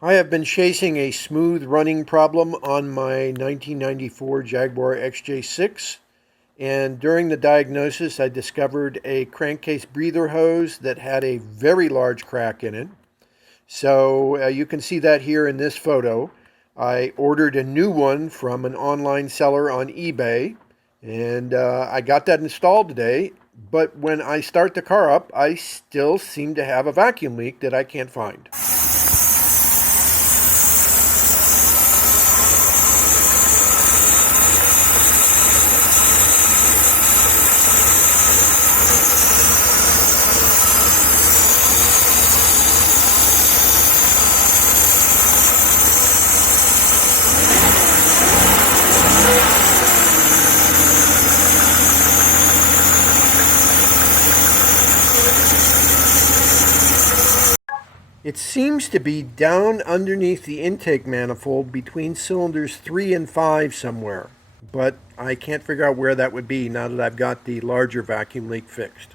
I have been chasing a smooth running problem on my 1994 Jaguar XJ6, and during the diagnosis I discovered a crankcase breather hose that had a very large crack in it. So you can see that here in this photo. I ordered a new one from an online seller on eBay, and I got that installed today, but when I start the car up, I still seem to have a vacuum leak that I can't find. It seems to be down underneath the intake manifold between cylinders 3 and 5 somewhere, but I can't figure out where that would be now that I've got the larger vacuum leak fixed.